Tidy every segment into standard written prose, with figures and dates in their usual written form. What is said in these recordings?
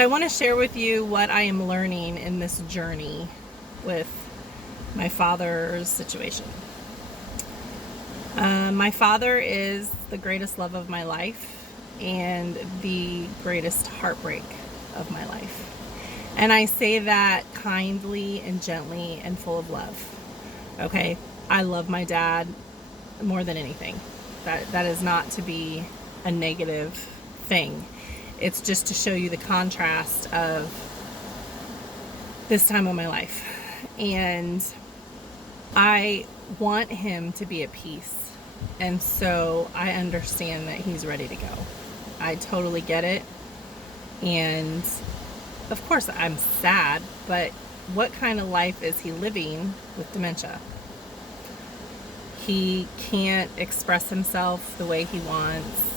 I want to share with you what I am learning in this journey with my father's situation. My father is the greatest love of my life and the greatest heartbreak of my life. And I say that kindly and gently and full of love. Okay? I love my dad more than anything. That is not to be a negative thing. It's just to show you the contrast of this time of my life. And I want him to be at peace. And so I understand that he's ready to go. I totally get it. And of course I'm sad, but what kind of life is he living with dementia? He can't express himself the way he wants.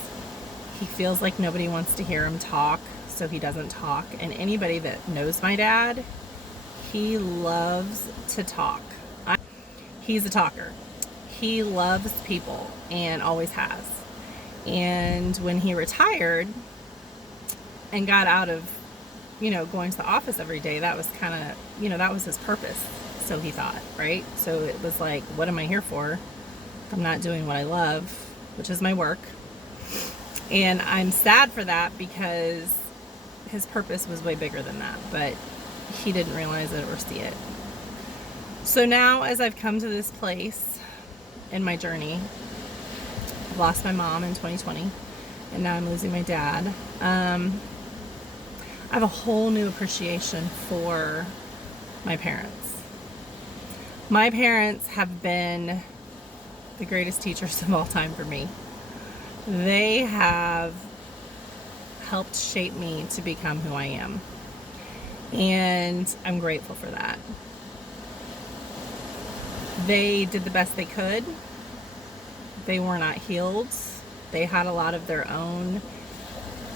He feels like nobody wants to hear him talk, so he doesn't talk. And anybody that knows my dad, he loves to talk. He's a talker. He loves people and always has. And when he retired and got out of, going to the office every day, that was kind of, that was his purpose. So he thought, right? So it was like, what am I here for? I'm not doing what I love, which is my work. And I'm sad for that because his purpose was way bigger than that, but he didn't realize it or see it. So now, as I've come to this place in my journey, I've lost my mom in 2020, and now I'm losing my dad. I have a whole new appreciation for my parents. My parents have been the greatest teachers of all time for me. They have helped shape me to become who I am. And I'm grateful for that. They did the best they could. They were not healed. They had a lot of their own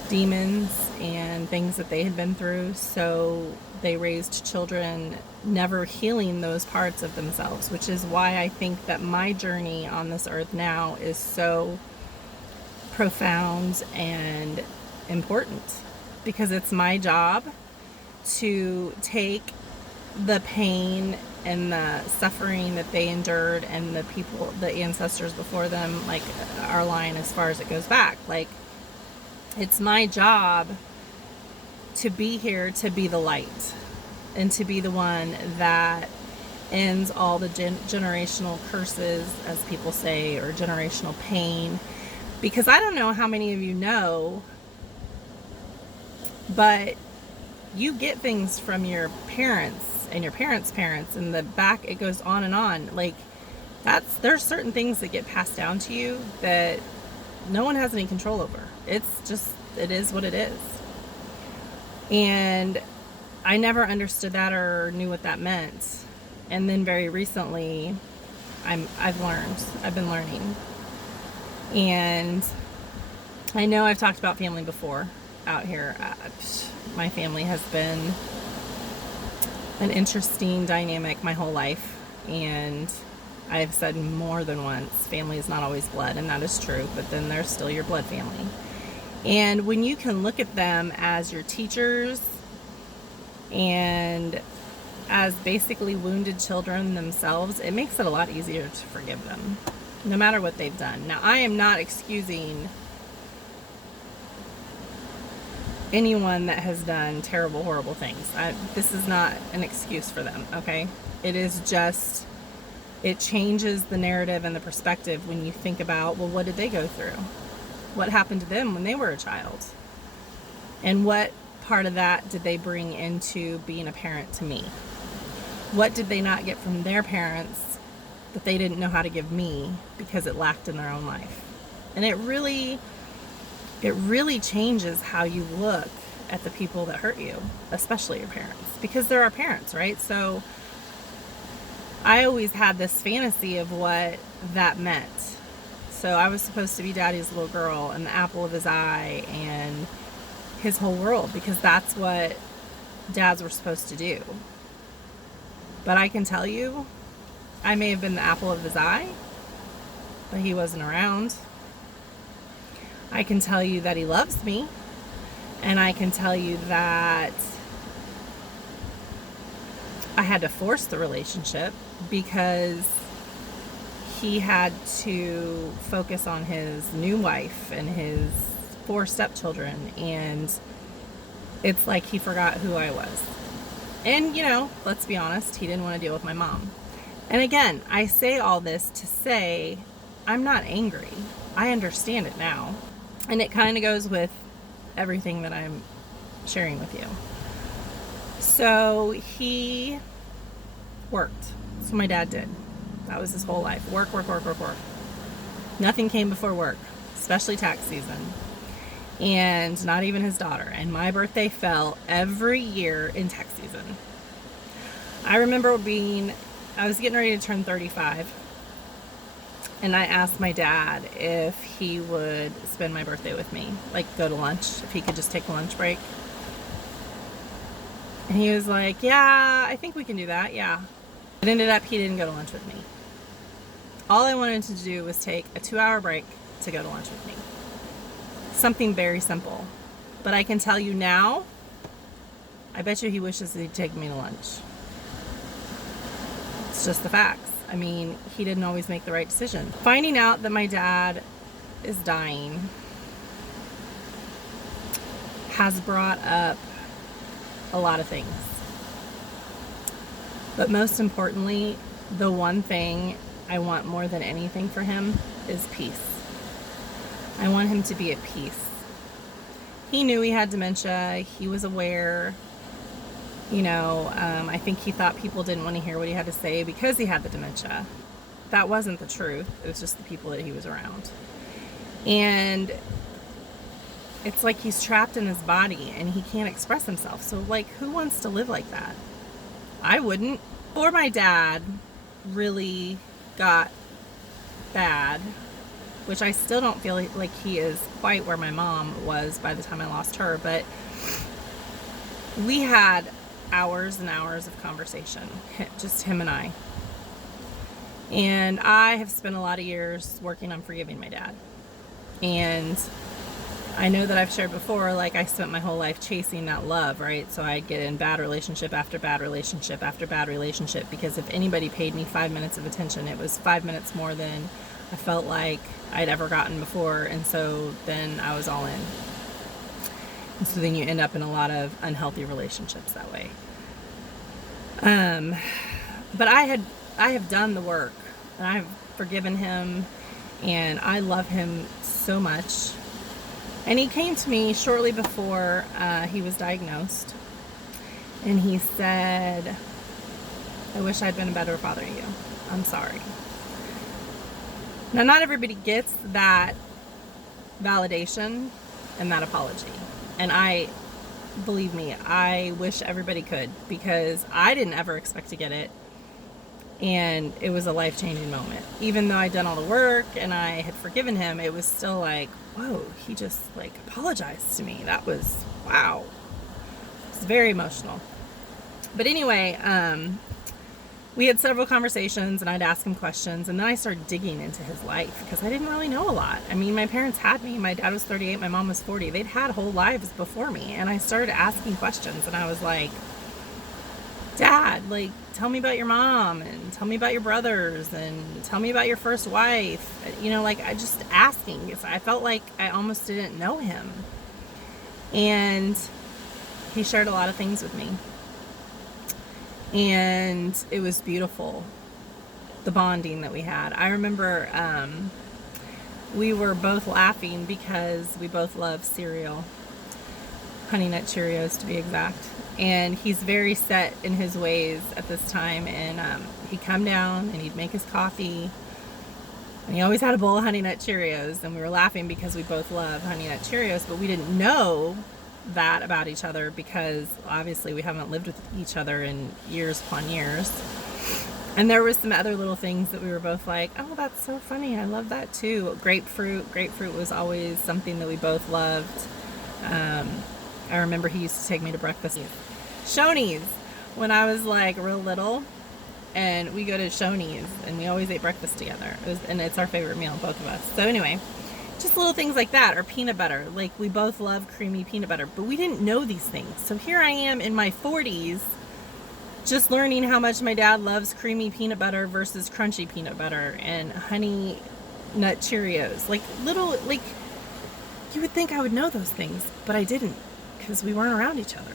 demons and things that they had been through. So they raised children never healing those parts of themselves, which is why I think that my journey on this earth now is so profound and important, because it's my job to take the pain and the suffering that they endured and the people, the ancestors before them, like our line as far as it goes back. Like, it's my job to be here to be the light and to be the one that ends all the generational curses, as people say, or generational pain. Because I don't know how many of you know, but you get things from your parents and your parents' parents, and the back, it goes on and on. Like, there's certain things that get passed down to you that no one has any control over. It's just, it is what it is. And I never understood that or knew what that meant. And then very recently, I've been learning. And I know I've talked about family before out here. My family has been an interesting dynamic my whole life. And I've said more than once, family is not always blood, and that is true, but then they're still your blood family. And when you can look at them as your teachers and as basically wounded children themselves, it makes it a lot easier to forgive them, no matter what they've done. Now, I am not excusing anyone that has done terrible, horrible things. This is not an excuse for them, okay? It is just, it changes the narrative and the perspective when you think about, well, what did they go through? What happened to them when they were a child? And what part of that did they bring into being a parent to me? What did they not get from their parents that they didn't know how to give me because it lacked in their own life? And it really changes how you look at the people that hurt you, especially your parents, because they're our parents, right? So I always had this fantasy of what that meant. So I was supposed to be daddy's little girl and the apple of his eye and his whole world, because that's what dads were supposed to do. But I can tell you, I may have been the apple of his eye, but he wasn't around. I can tell you that he loves me, And I can tell you that I had to force the relationship because he had to focus on his new wife and his 4 stepchildren, and it's like he forgot who I was. And, you know, let's be honest, he didn't want to deal with my mom. And again, I say all this to say I'm not angry. I understand it now. And it kind of goes with everything that I'm sharing with you. So he worked. That's what my dad did. That was his whole life. Work, work, work, work, work. Nothing came before work, especially tax season. And not even his daughter. And my birthday fell every year in tax season. I remember I was getting ready to turn 35. And I asked my dad if he would spend my birthday with me. Like, go to lunch. If he could just take a lunch break. And he was like, yeah, I think we can do that. Yeah. It ended up he didn't go to lunch with me. All I wanted to do was take a 2-hour break to go to lunch with me. Something very simple. But I can tell you now, I bet you he wishes he'd take me to lunch. It's just the facts. I mean, he didn't always make the right decision. Finding out that my dad is dying has brought up a lot of things. But most importantly, the one thing I want more than anything for him is peace. I want him to be at peace. He knew he had dementia. He was aware. You know, I think he thought people didn't want to hear what he had to say because he had the dementia. That wasn't the truth. It was just the people that he was around. And it's like he's trapped in his body and he can't express himself. So, like, who wants to live like that? I wouldn't. Before my dad really got bad, which I still don't feel like he is quite where my mom was by the time I lost her, but we had hours and hours of conversation, just him and I. And I have spent a lot of years working on forgiving my dad. And I know that I've shared before, like, I spent my whole life chasing that love, right? So I'd get in bad relationship after bad relationship after bad relationship, because if anybody paid me 5 minutes of attention, it was 5 minutes more than I felt like I'd ever gotten before. And so then I was all in. And so then you end up in a lot of unhealthy relationships that way. But I have done the work, and I've forgiven him, and I love him so much. And he came to me shortly before he was diagnosed, and he said, I wish I'd been a better father to you. I'm sorry. Now, not everybody gets that validation and that apology. And believe me, I wish everybody could, because I didn't ever expect to get it. And it was a life-changing moment. Even though I'd done all the work and I had forgiven him, it was still like, whoa, he just, like, apologized to me. That was, wow. It was very emotional. But anyway, we had several conversations, and I'd ask him questions, and then I started digging into his life because I didn't really know a lot. I mean, my parents had me. My dad was 38, my mom was 40. They'd had whole lives before me, and I started asking questions, and I was like, Dad, like, tell me about your mom, and tell me about your brothers, and tell me about your first wife. You know, like, I just asking. I felt like I almost didn't know him. And he shared a lot of things with me. And it was beautiful, the bonding that we had. I remember we were both laughing because we both love cereal, Honey Nut Cheerios to be exact. And he's very set in his ways at this time. And he'd come down and he'd make his coffee. And he always had a bowl of Honey Nut Cheerios. And we were laughing because we both love Honey Nut Cheerios. But we didn't know that about each other because obviously we haven't lived with each other in years upon years. And there was some other little things that we were both like, oh, that's so funny. I love that too. Grapefruit. Grapefruit was always something that we both loved. I remember he used to take me to breakfast. Shoney's when I was like real little, and we go to Shoney's and we always ate breakfast together. And it's our favorite meal, both of us. So anyway, Just little things like that, or peanut butter. Like, we both love creamy peanut butter, but we didn't know these things. So here I am in my 40s, just learning how much my dad loves creamy peanut butter versus crunchy peanut butter and honey nut Cheerios. Like, little, like, you would think I would know those things, but I didn't, because we weren't around each other.